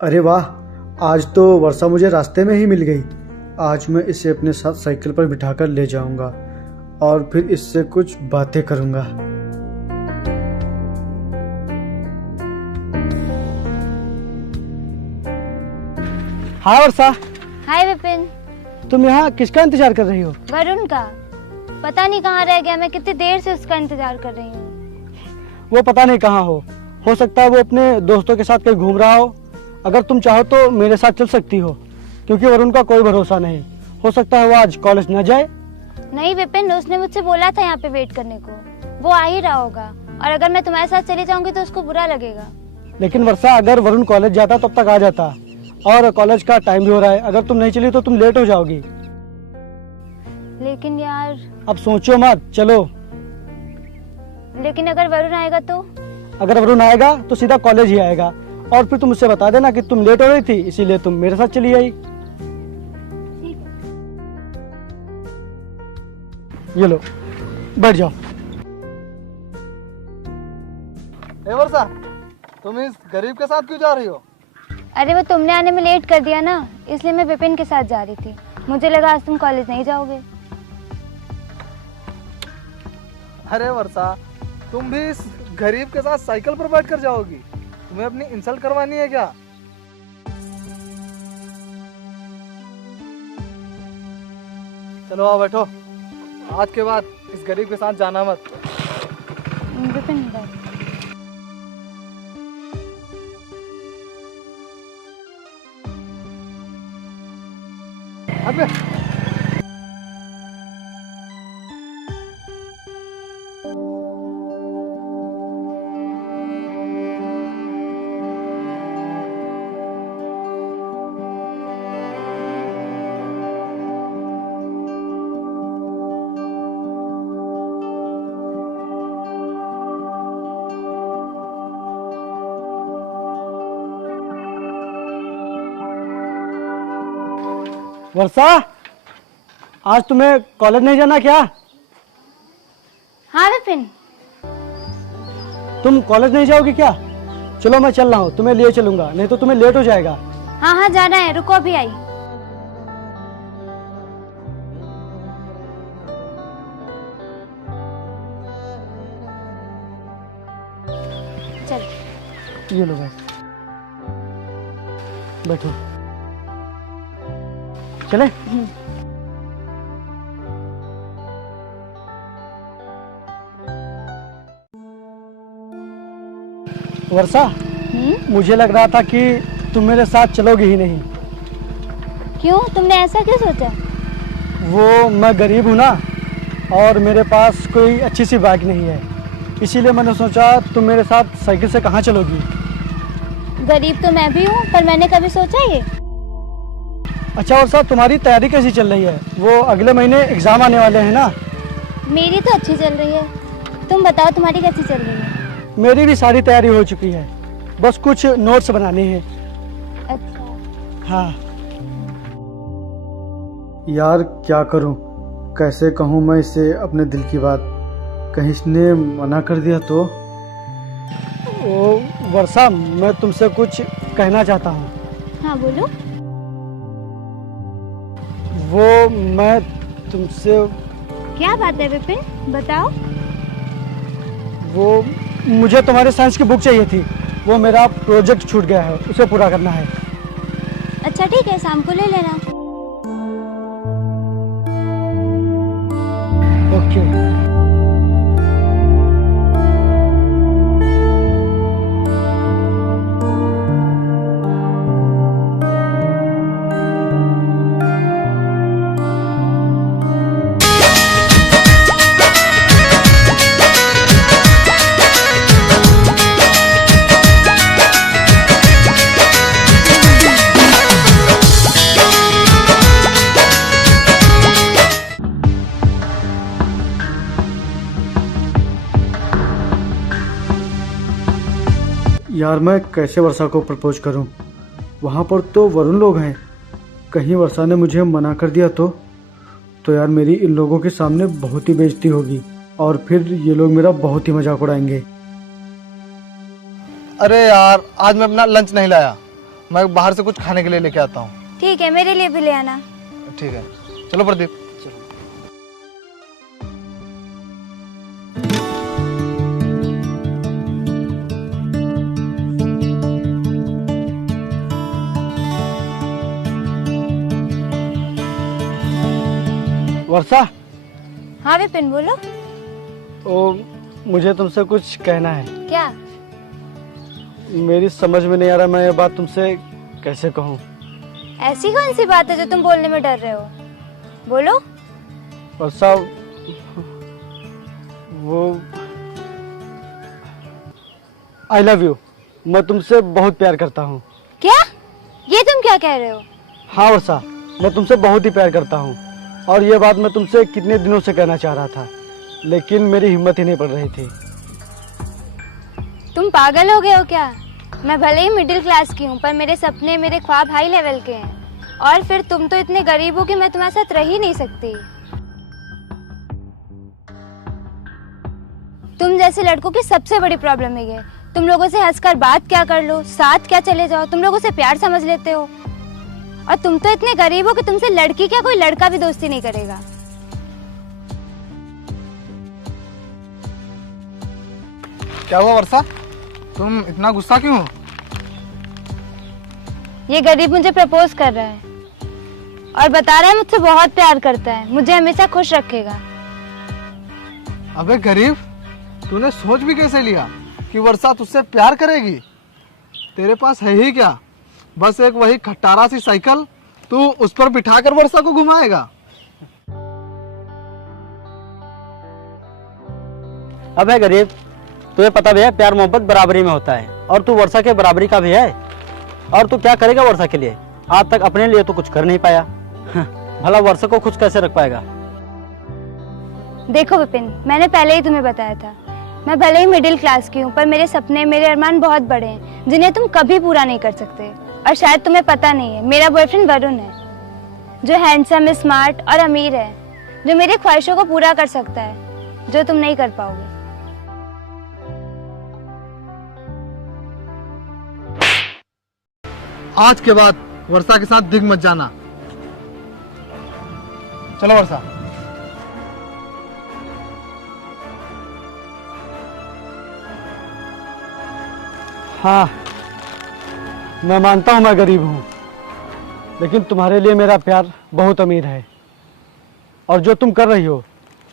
अरे वाह, आज तो वर्षा मुझे रास्ते में ही मिल गई। आज मैं इसे अपने साथ साइकिल पर बिठाकर ले जाऊंगा और फिर इससे कुछ बातें करूंगा। हाँ वर्षा। हाय विपिन। तुम यहाँ किसका इंतजार कर रही हो? वरुण का। पता नहीं कहाँ रह गया, मैं कितनी देर से उसका इंतजार कर रही हूँ। वो पता नहीं कहाँ हो सकता है वो अपने दोस्तों के साथ कहीं घूम रहा हो। अगर तुम चाहो तो मेरे साथ चल सकती हो, क्योंकि वरुण का कोई भरोसा नहीं। हो सकता है वो आज कॉलेज न जाए। नहीं विपिन, उसने मुझसे बोला था यहाँ पे वेट करने को। वो आ ही रहा होगा, और अगर मैं तुम्हारे साथ चली जाऊंगी तो उसको बुरा लगेगा। लेकिन वर्षा, अगर वरुण कॉलेज जाता तब तक आ जाता, और कॉलेज का टाइम भी हो रहा है। अगर तुम नहीं चली तो तुम लेट हो जाओगी। लेकिन यार। अब सोचो मत, चलो। लेकिन अगर वरुण आएगा तो? अगर वरुण आएगा तो सीधा कॉलेज ही आएगा, और फिर तुम उससे बता देना कि तुम लेट हो रही थी, इसीलिए तुम मेरे साथ चली आई। ये लो, बैठ जाओ। वर्षा, तुम इस गरीब के साथ क्यों जा रही हो? अरे वो तुमने आने में लेट कर दिया ना, इसलिए मैं विपिन के साथ जा रही थी। मुझे लगा आज तुम कॉलेज नहीं जाओगे। अरे वर्षा, तुम भी इस गरीब के साथ साइकिल पर बैठकर जाओगी? तुम्हें अपनी इंसल्ट करवानी है क्या? चलो आओ बैठो। आज के बाद इस गरीब के साथ जाना मत। विपिन अबे वर्षा, आज तुम्हें कॉलेज नहीं जाना क्या? हाँ विपिन। तुम कॉलेज नहीं जाओगी क्या? चलो मैं चल रहा हूँ, तुम्हें लिए चलूंगा, नहीं तो तुम्हें लेट हो जाएगा। हाँ हाँ जाना है, रुको अभी आई। चल। ये लो बैठो। चले? वर्षा, मुझे लग रहा था कि तुम मेरे साथ चलोगी ही नहीं। क्यों, तुमने ऐसा क्यों सोचा? वो मैं गरीब हूँ ना, और मेरे पास कोई अच्छी सी बाइक नहीं है, इसीलिए मैंने सोचा तुम मेरे साथ साइकिल से कहाँ चलोगी। गरीब तो मैं भी हूँ, पर मैंने कभी सोचा ये? अच्छा वर्षा, तुम्हारी तैयारी कैसी चल रही है? वो अगले महीने एग्जाम आने वाले हैं ना। मेरी तो अच्छी चल रही है, तुम बताओ तुम्हारी कैसी चल रही है? मेरी भी सारी तैयारी हो चुकी है, बस कुछ नोट्स बनाने हैं। अच्छा। हाँ यार क्या करूं, कैसे कहूं मैं इसे अपने दिल की बात? कहीं इसने मना कर दिया तो? ओ वर्षा, मैं तुमसे कुछ कहना चाहता हूँ। हाँ बोलो। वो मैं तुमसे। क्या बात है विपिन, बताओ। वो मुझे तुम्हारे साइंस की बुक चाहिए थी, वो मेरा प्रोजेक्ट छूट गया है, उसे पूरा करना है। अच्छा ठीक है, शाम को ले लेना। ओके। यार मैं कैसे वर्षा को प्रपोज करूं? वहां पर तो वरुण लोग हैं, कहीं वर्षा ने मुझे मना कर दिया तो यार मेरी इन लोगों के सामने बहुत ही बेइज्जती होगी और फिर ये लोग मेरा बहुत ही मजाक उड़ाएंगे। अरे यार, आज मैं अपना लंच नहीं लाया, मैं बाहर से कुछ खाने के लिए लेके आता हूँ। ठीक है, मेरे लिए भी ले आना। ठीक है, चलो प्रदीप। वर्षा, हाँ विपिन बोलो। मुझे तुमसे कुछ कहना है। क्या? मेरी समझ में नहीं आ रहा मैं ये बात तुमसे कैसे कहूँ। ऐसी कौन सी बात है जो तुम बोलने में डर रहे हो? बोलो। वर्षा, वो आई लव यू, मैं तुमसे बहुत प्यार करता हूँ। क्या? ये तुम क्या कह रहे हो? हाँ वर्षा, मैं तुमसे बहुत ही प्यार करता हूँ और ये बात मैं तुमसे कितने दिनों से कहना चाह रहा था, लेकिन मेरी हिम्मत ही नहीं पड़ रही थी। तुम पागल हो गए हो क्या? मैं भले ही मिडिल क्लास की हूँ, पर मेरे सपने, मेरे ख्वाब हाई लेवल के हैं। और फिर तुम तो इतने गरीब हो कि मैं तुम्हारे साथ रह ही नहीं सकती। तुम जैसे लड़कों की सबसे बड़ी प्रॉब्लम है ये। तुम लोगों से हंसकर बात क्या कर लो, साथ क्या चले जाओ, तुम लोगों से प्यार समझ लेते हो। और तुम तो इतने गरीब हो कि तुमसे लड़की क्या कोई लड़का भी दोस्ती नहीं करेगा। क्या हुआ वर्षा, तुम इतना गुस्सा क्यों हो? ये गरीब मुझे प्रपोज कर रहा है और बता रहा है मुझसे बहुत प्यार करता है, मुझे हमेशा खुश रखेगा। अबे गरीब, तूने सोच भी कैसे लिया कि वर्षा तुझसे प्यार करेगी? तेरे पास है ही क्या? बस एक वही खटारा सी साइकिल, तू उस पर बिठाकर वर्षा को घुमाएगा। अबे गरीब, तुझे पता भी है प्यार मोहब्बत बराबरी में होता है और तू वर्षा के बराबरी का भी है। और तू क्या करेगा वर्षा के लिए? आज तक अपने लिए तो कुछ कर नहीं पाया। भला वर्षा को खुश कैसे रख पाएगा? देखो विपिन, मैंने पहले ही तुम्हें बताया था, मैं भले ही मिडिल क्लास की हूँ, पर मेरे सपने, मेरे अरमान बहुत बड़े हैं जिन्हें तुम कभी पूरा नहीं कर सकते। और शायद तुम्हें पता नहीं है, मेरा बॉयफ्रेंड वरुण है, जो हैंडसम, स्मार्ट और अमीर है, जो मेरी ख्वाहिशों को पूरा कर सकता है, जो तुम नहीं कर पाओगे। आज के बाद वर्षा के साथ दिख मत जाना। चलो वर्षा। हाँ, मैं मानता हूँ मैं गरीब हूँ, लेकिन तुम्हारे लिए मेरा प्यार बहुत अमीर है। और जो तुम कर रही हो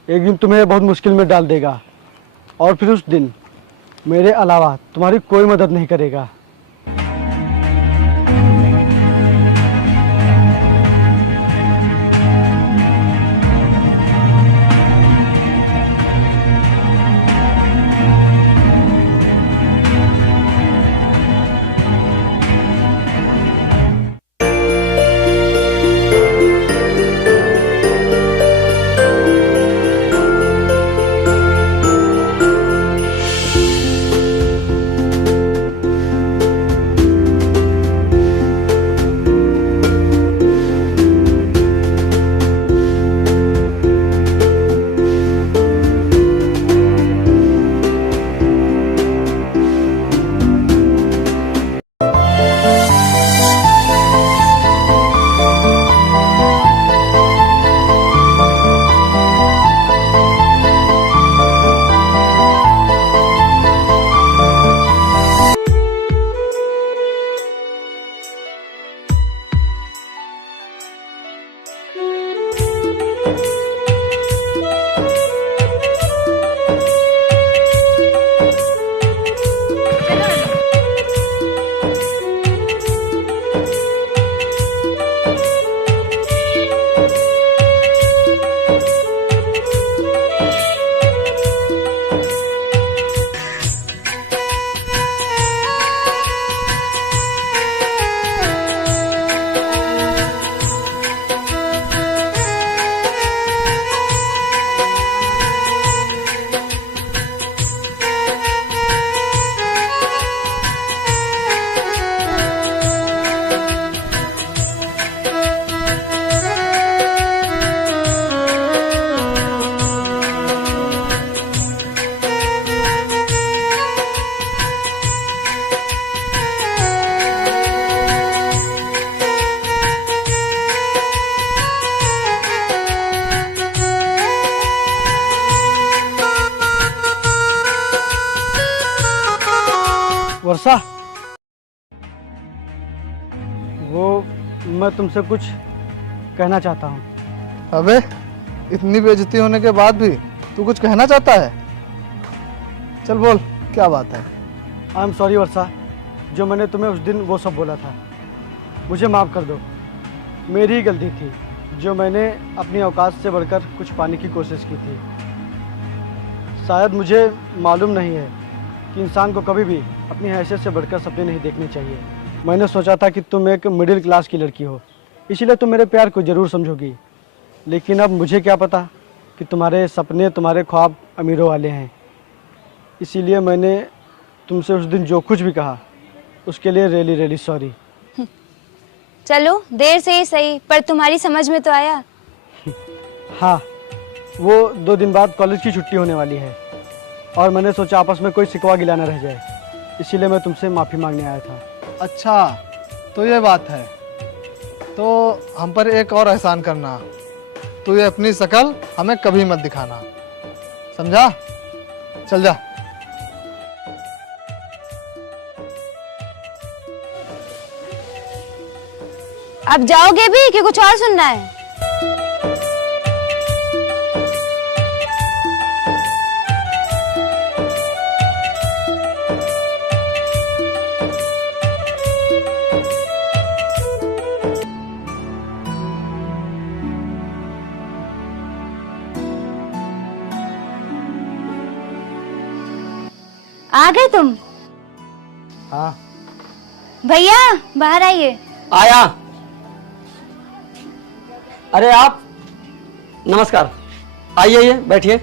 एक दिन तुम्हें बहुत मुश्किल में डाल देगा और फिर उस दिन मेरे अलावा तुम्हारी कोई मदद नहीं करेगा। वर्षा, वो मैं तुमसे कुछ कहना चाहता हूँ। अबे इतनी बेइज्जती होने के बाद भी तू कुछ कहना चाहता है? चल बोल, क्या बात है? आई एम सॉरी वर्षा, जो मैंने तुम्हें उस दिन वो सब बोला था, मुझे माफ़ कर दो। मेरी ही गलती थी जो मैंने अपनी औकात से बढ़कर कुछ पाने की कोशिश की थी। शायद मुझे मालूम नहीं है कि इंसान को कभी भी अपनी हैसियत से बढ़कर सपने नहीं देखने चाहिए। मैंने सोचा था कि तुम एक मिडिल क्लास की लड़की हो, इसीलिए तुम मेरे प्यार को ज़रूर समझोगी, लेकिन अब मुझे क्या पता कि तुम्हारे सपने, तुम्हारे ख्वाब अमीरों वाले हैं। इसीलिए मैंने तुमसे उस दिन जो कुछ भी कहा उसके लिए रियली रियली सॉरी। चलो देर से ही सही, पर तुम्हारी समझ में तो आया। हाँ, वो 2 दिन बाद कॉलेज की छुट्टी होने वाली है और मैंने सोचा आपस में कोई शिकवा गिला ना रह जाए, इसीलिए मैं तुमसे माफ़ी मांगने आया था। अच्छा तो ये बात है, तो हम पर एक और एहसान करना, तू ये अपनी शकल हमें कभी मत दिखाना, समझा? चल जा। आप जाओगे भी कि कुछ और सुनना है? आ गए तुम? हाँ भैया बाहर आइए। आया। अरे आप, नमस्कार, आइए आइए बैठिए।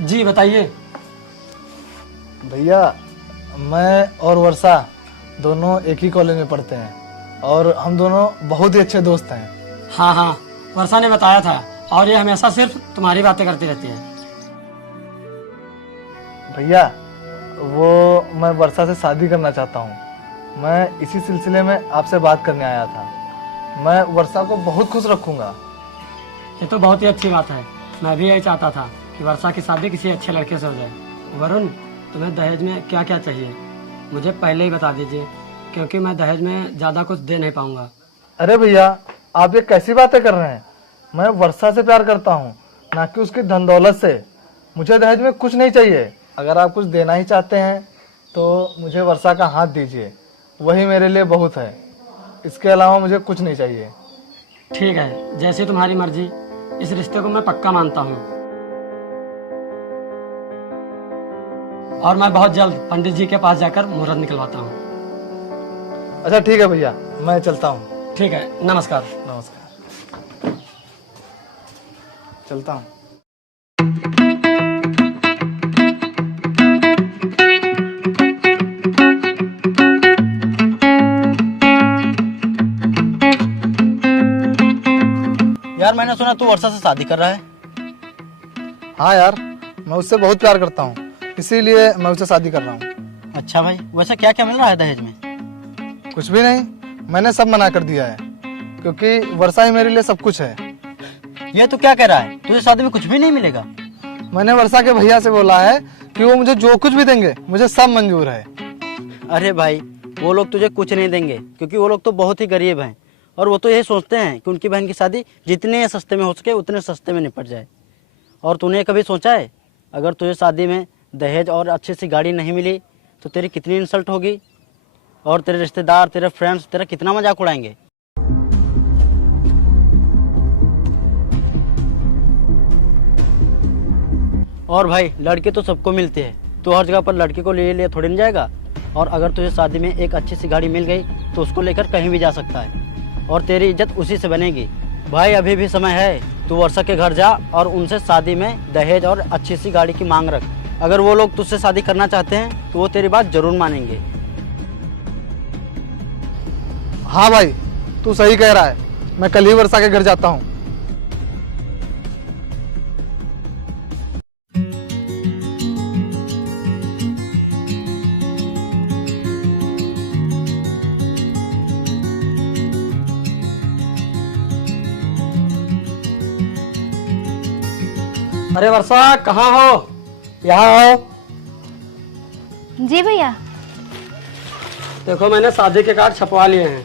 जी बताइए। भैया, मैं और वर्षा दोनों एक ही कॉलेज में पढ़ते हैं और हम दोनों बहुत ही अच्छे दोस्त हैं। हाँ हाँ, वर्षा ने बताया था, और ये हमेशा सिर्फ तुम्हारी बातें करती रहती है। भैया, वो मैं वर्षा से शादी करना चाहता हूँ। मैं इसी सिलसिले में आपसे बात करने आया था। मैं वर्षा को बहुत खुश रखूंगा। ये तो बहुत ही अच्छी बात है। मैं भी यही चाहता था कि वर्षा की शादी किसी अच्छे लड़के से हो जाए। वरुण, तुम्हें दहेज में क्या क्या चाहिए मुझे पहले ही बता दीजिए, क्योंकि मैं दहेज में ज़्यादा कुछ दे नहीं पाऊंगा। अरे भैया, आप ये कैसी बातें कर रहे हैं? मैं वर्षा से प्यार करता हूँ, ना कि उसकी धन दौलत से। मुझे दहेज में कुछ नहीं चाहिए। अगर आप कुछ देना ही चाहते हैं तो मुझे वर्षा का हाथ दीजिए, वही मेरे लिए बहुत है। इसके अलावा मुझे कुछ नहीं चाहिए। ठीक है, जैसी तुम्हारी मर्जी। इस रिश्ते को मैं पक्का मानता हूँ, और मैं बहुत जल्द पंडित जी के पास जाकर मुहूर्त निकलवाता हूँ। अच्छा ठीक है भैया, मैं चलता हूँ। ठीक है, नमस्कार। नमस्कार, चलता हूँ। यार, मैंने सुना तू वर्षा से शादी कर रहा है। हाँ यार, मैं उससे बहुत प्यार करता हूँ, इसीलिए मैं उससे शादी कर रहा हूँ। अच्छा भाई, वैसे क्या क्या मिल रहा है दहेज में? कुछ भी नहीं, मैंने सब मना कर दिया है, क्योंकि वर्षा ही मेरे लिए सब कुछ है। ये तो क्या कह रहा है, तुझे शादी में कुछ भी नहीं मिलेगा? मैंने वर्षा के भैया से बोला है कि वो मुझे जो कुछ भी देंगे मुझे सब मंजूर है। अरे भाई, वो लोग तुझे कुछ नहीं देंगे, क्योंकि वो लोग तो बहुत ही गरीब हैं, और वो तो यही सोचते हैं कि उनकी बहन की शादी जितने सस्ते में हो सके उतने सस्ते में निपट जाए। और तूने कभी सोचा है, अगर तुझे शादी में दहेज और अच्छी सी गाड़ी नहीं मिली तो तेरी कितनी इंसल्ट होगी, और तेरे रिश्तेदार, तेरे फ्रेंड्स तेरा कितना मजाक उड़ाएंगे। और भाई, लड़के तो सबको मिलते हैं, तो हर जगह पर लड़के को ले लिया थोड़ी नहीं जाएगा। और अगर तुझे शादी में एक अच्छी सी गाड़ी मिल गई तो उसको लेकर कहीं भी जा सकता है, और तेरी इज्जत उसी से बनेगी। भाई, अभी भी समय है, तू वर्षा के घर जा और उनसे शादी में दहेज और अच्छी सी गाड़ी की मांग रख। अगर वो लोग तुझसे शादी करना चाहते हैं तो वो तेरी बात जरूर मानेंगे। हाँ भाई, तू सही कह रहा है, मैं कल ही वर्षा के घर जाता हूँ। अरे वर्षा कहाँ हो? यहाँ आओ। जी भैया। देखो मैंने शादी के कार्ड छपवा लिए हैं।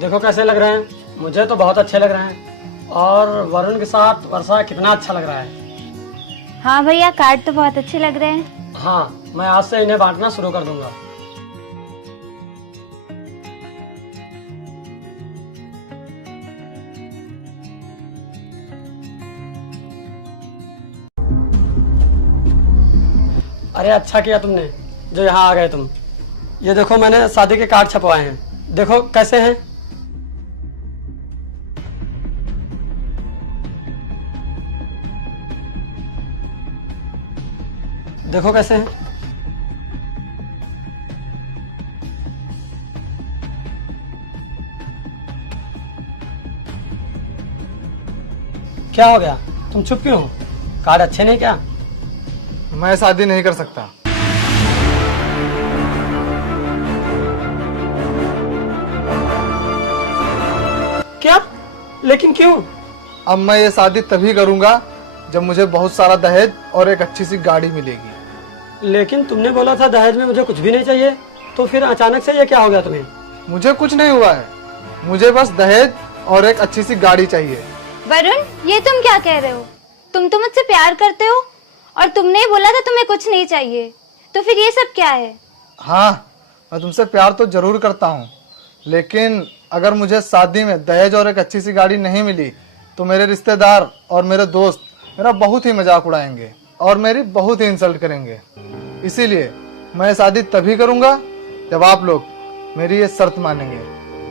देखो कैसे लग रहे हैं? मुझे तो बहुत अच्छे लग रहे हैं। और वरुण के साथ वर्षा कितना अच्छा लग रहा है। हाँ भैया, कार्ड तो बहुत अच्छे लग रहे हैं। हाँ, मैं आज से इन्हें बांटना शुरू कर दूंगा। अरे अच्छा किया तुमने जो यहाँ आ गए तुम। ये देखो मैंने शादी के कार्ड छपवाए हैं। देखो कैसे हैं। देखो कैसे हैं। क्या हो गया? तुम चुप क्यों हो? कार्ड अच्छे नहीं क्या? मैं शादी नहीं कर सकता। क्या? लेकिन क्यों? अब मैं ये शादी तभी करूंगा जब मुझे बहुत सारा दहेज और एक अच्छी सी गाड़ी मिलेगी। लेकिन तुमने बोला था दहेज में मुझे कुछ भी नहीं चाहिए, तो फिर अचानक से ये क्या हो गया तुम्हें? मुझे कुछ नहीं हुआ है, मुझे बस दहेज और एक अच्छी सी गाड़ी चाहिए। वरुण, ये तुम क्या कह रहे हो? तुम तो मुझसे प्यार करते हो और तुमने ही बोला था तुम्हें कुछ नहीं चाहिए, तो फिर ये सब क्या है? हाँ, मैं तुमसे प्यार तो जरूर करता हूँ, लेकिन अगर मुझे शादी में दहेज और एक अच्छी सी गाड़ी नहीं मिली तो मेरे रिश्तेदार और मेरे दोस्त मेरा बहुत ही मजाक उड़ाएंगे और मेरी बहुत ही इंसल्ट करेंगे। इसीलिए मैं शादी तभी करूंगा जब आप लोग मेरी ये शर्त मानेंगे,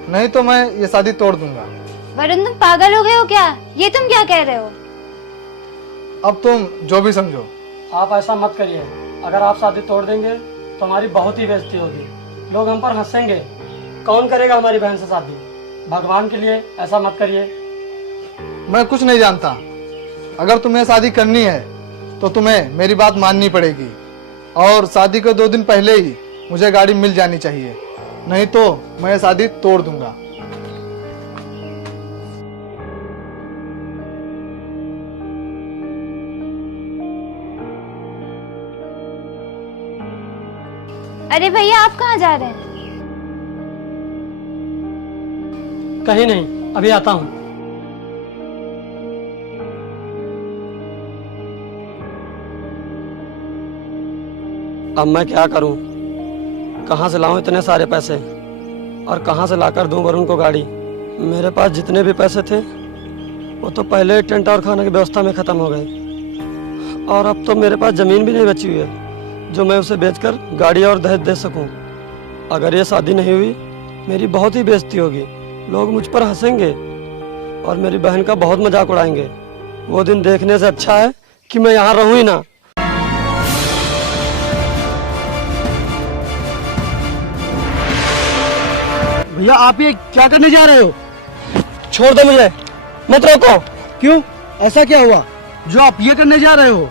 नहीं तो मैं ये शादी तोड़ दूंगा। वरुण, तुम पागल हो गए हो क्या? ये तुम क्या कह रहे हो? अब तुम जो भी समझो। आप ऐसा मत करिए। अगर आप शादी तोड़ देंगे तो हमारी बहुत ही बेइज्जती होगी, लोग हम पर हंसेंगे। कौन करेगा हमारी बहन से शादी? भगवान के लिए ऐसा मत करिए। मैं कुछ नहीं जानता। अगर तुम्हें शादी करनी है तो तुम्हें मेरी बात माननी पड़ेगी और शादी के 2 दिन पहले ही मुझे गाड़ी मिल जानी चाहिए, नहीं तो मैं शादी तोड़ दूंगा। अरे भैया, आप कहाँ जा रहे हैं? कहीं नहीं, अभी आता हूँ। अब मैं क्या करूं? कहां से लाऊं इतने सारे पैसे और कहां से लाकर दूं वरुण को गाड़ी? मेरे पास जितने भी पैसे थे वो तो पहले ही टेंट और खाने की व्यवस्था में ख़त्म हो गए, और अब तो मेरे पास ज़मीन भी नहीं बची हुई है जो मैं उसे बेचकर गाड़ी और दहेज दे सकूं। अगर ये शादी नहीं हुई मेरी बहुत ही बेइज्जती होगी, लोग मुझ पर हंसेंगे और मेरी बहन का बहुत मजाक उड़ाएंगे। वो दिन देखने से अच्छा है कि मैं यहाँ रहूं ही ना। भैया, आप ये क्या करने जा रहे हो? छोड़ दो मुझे, मत रोको। क्यों? ऐसा क्या हुआ जो आप ये करने जा रहे हो?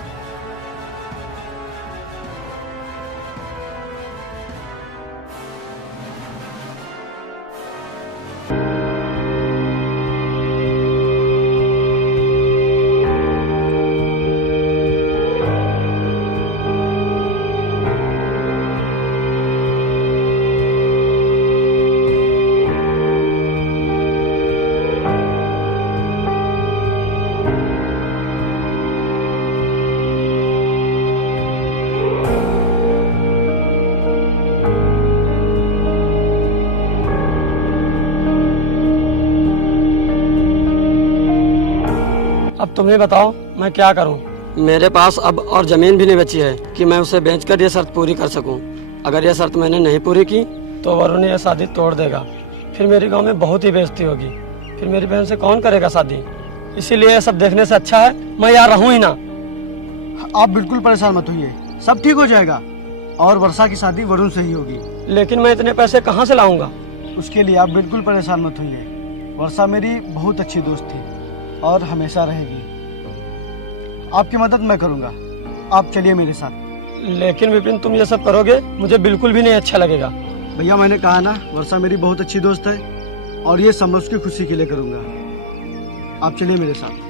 अब तुम्हें बताओ मैं क्या करूं? मेरे पास अब और ज़मीन भी नहीं बची है कि मैं उसे बेचकर ये शर्त पूरी कर सकूं। अगर ये शर्त मैंने नहीं पूरी की तो वरुण ये शादी तोड़ देगा, फिर मेरे गांव में बहुत ही बेइज्जती होगी, फिर मेरी बहन से कौन करेगा शादी? इसीलिए ये सब देखने से अच्छा है मैं यहाँ रहूं ही ना। आप बिल्कुल परेशान मत होइए, सब ठीक हो जाएगा और वर्षा की शादी वरुण से ही होगी। लेकिन मैं इतने पैसे कहाँ से लाऊंगा? उसके लिए आप बिल्कुल परेशान मत होइए। वर्षा मेरी बहुत अच्छी दोस्त थी और हमेशा रहेगी। आपकी मदद मैं करूंगा, आप चलिए मेरे साथ। लेकिन विपिन, तुम ये सब करोगे मुझे बिल्कुल भी नहीं अच्छा लगेगा। भैया, मैंने कहा ना, वर्षा मेरी बहुत अच्छी दोस्त है और ये सब मैं उसकी खुशी के लिए करूंगा। आप चलिए मेरे साथ।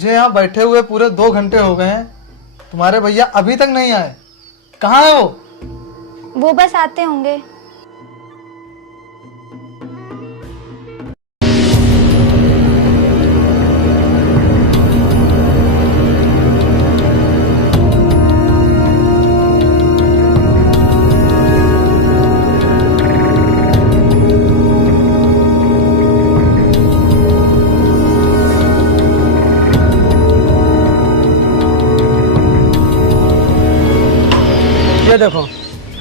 मुझे यहाँ बैठे हुए पूरे 2 घंटे हो गए हैं, तुम्हारे भैया अभी तक नहीं आए। कहाँ है वो बस आते होंगे। ये देखो,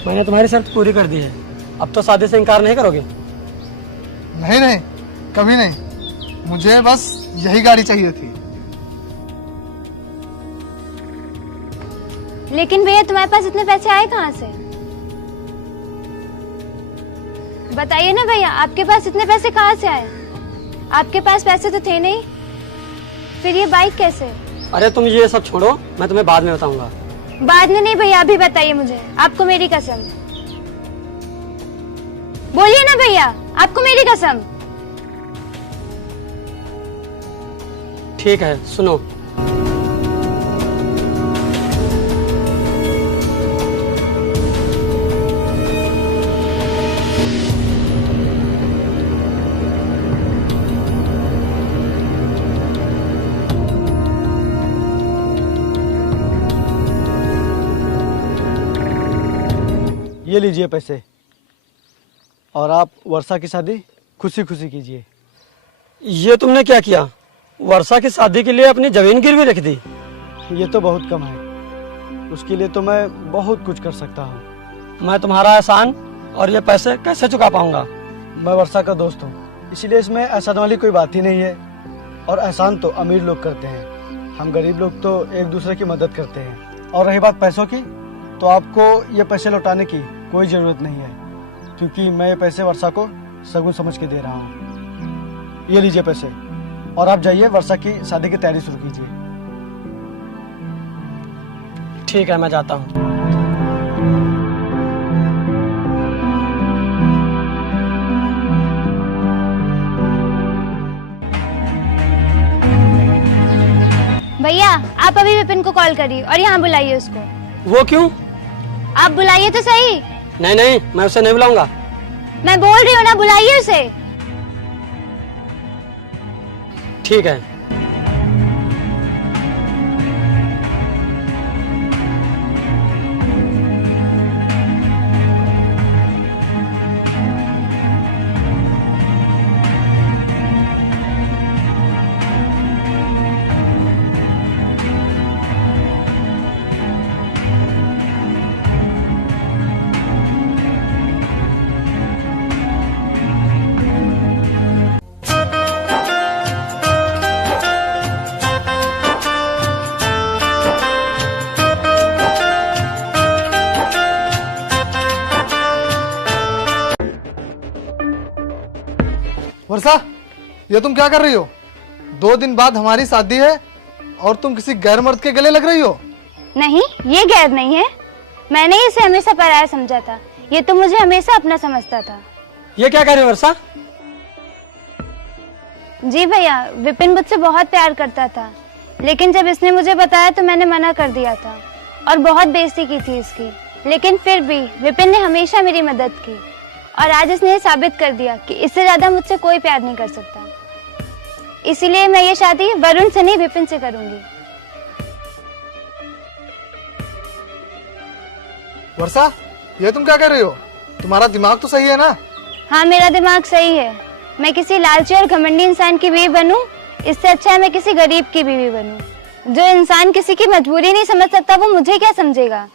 मैंने तुम्हारी शर्त पूरी कर दी है। अब तो शादी से इनकार नहीं करोगे? नहीं नहीं, कभी नहीं। मुझे बस यही गाड़ी चाहिए थी। लेकिन भैया तुम्हारे पास इतने पैसे आए कहाँ से? बताइए ना भैया, आपके पास इतने पैसे कहाँ से आए? आपके पास पैसे तो थे नहीं, फिर ये बाइक कैसे? अरे तुम ये सब छोड़ो, मैं तुम्हें बाद में बताऊंगा। बाद में नहीं भैया, अभी बताइए मुझे, आपको मेरी कसम। बोलिए ना भैया, आपको मेरी कसम। ठीक है, सुनो। ये लीजिए पैसे, और आप वर्षा की शादी खुशी खुशी कीजिए। ये तुमने क्या किया? वर्षा की शादी के लिए अपनी जमीन गिरवी रख दी? ये तो बहुत कम है, उसके लिए तो मैं बहुत कुछ कर सकता हूँ। मैं तुम्हारा एहसान और ये पैसे कैसे चुका पाऊंगा? मैं वर्षा का दोस्त हूँ, इसलिए इसमें एहसान वाली कोई बात ही नहीं है। और एहसान तो अमीर लोग करते हैं, हम गरीब लोग तो एक दूसरे की मदद करते हैं। और रही बात पैसों की, तो आपको ये पैसे लौटाने की कोई ज़रूरत नहीं है, क्योंकि मैं ये पैसे वर्षा को शगुन समझ के दे रहा हूँ। ये लीजिए पैसे, और आप जाइए वर्षा की शादी की तैयारी शुरू कीजिए। ठीक है, मैं जाता हूँ। भैया आप अभी विपिन को कॉल करिए और यहाँ बुलाइए उसको। वो क्यों? आप बुलाइए तो सही। नहीं नहीं, मैं उसे नहीं बुलाऊंगा। मैं बोल रही हूँ ना, बुलाइए उसे। ठीक है। वर्षा, ये तुम क्या कर रही हो? 2 दिन बाद हमारी शादी है और तुम किसी गैर मर्द के गले लग रही हो? नहीं, ये गैर नहीं है। मैंने इसे हमेशा पराया समझा था, ये तो मुझे हमेशा अपना समझता था। ये क्या कह रही हो वर्षा? जी भैया, विपिन मुझसे बहुत प्यार करता था, लेकिन जब इसने मुझे बताया तो मैंने मना कर दिया था और बहुत बेइज्जती की थी इसकी। लेकिन फिर भी विपिन ने हमेशा मेरी मदद की और आज इसने ये साबित कर दिया कि इससे ज्यादा मुझसे कोई प्यार नहीं कर सकता। इसीलिए मैं ये शादी वरुण से नहीं, विपिन से करूंगी। वर्षा, ये तुम क्या कर रही हो? तुम्हारा दिमाग तो सही है ना? हाँ, मेरा दिमाग सही है। मैं किसी लालची और घमंडी इंसान की बीवी बनूं, इससे अच्छा है मैं किसी गरीब की बीवी बनूं। जो इंसान किसी की मजबूरी नहीं समझ सकता, वो मुझे क्या समझेगा?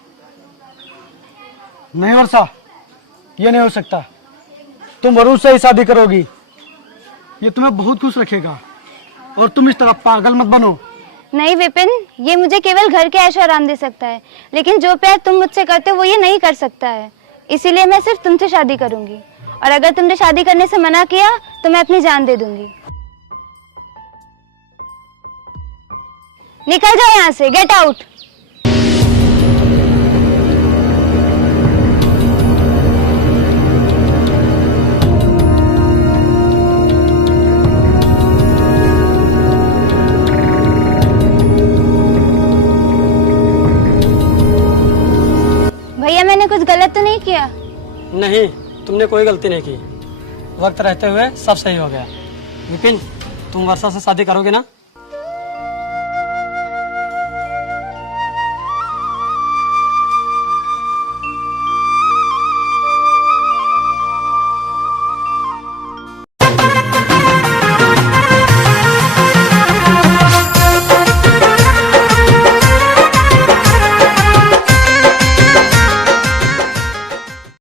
नहीं वर्षा, ये नहीं हो सकता। तुम वरुण से ही शादी करोगी, ये तुम्हें बहुत खुश रखेगा और तुम इस तरह पागल मत बनो। नहीं विपिन, ये मुझे केवल घर के ऐशो आराम दे सकता है, लेकिन जो प्यार तुम मुझसे करते हो वो ये नहीं कर सकता है। इसीलिए मैं सिर्फ तुमसे शादी करूंगी, और अगर तुमने शादी करने से मना किया तो मैं अपनी जान दे दूंगी। निकल जाओ यहाँ से, गेट आउट। भैया मैंने कुछ गलत तो नहीं किया? नहीं, तुमने कोई गलती नहीं की। वक्त रहते हुए सब सही हो गया। विपिन, तुम वर्षा से शादी करोगे ना?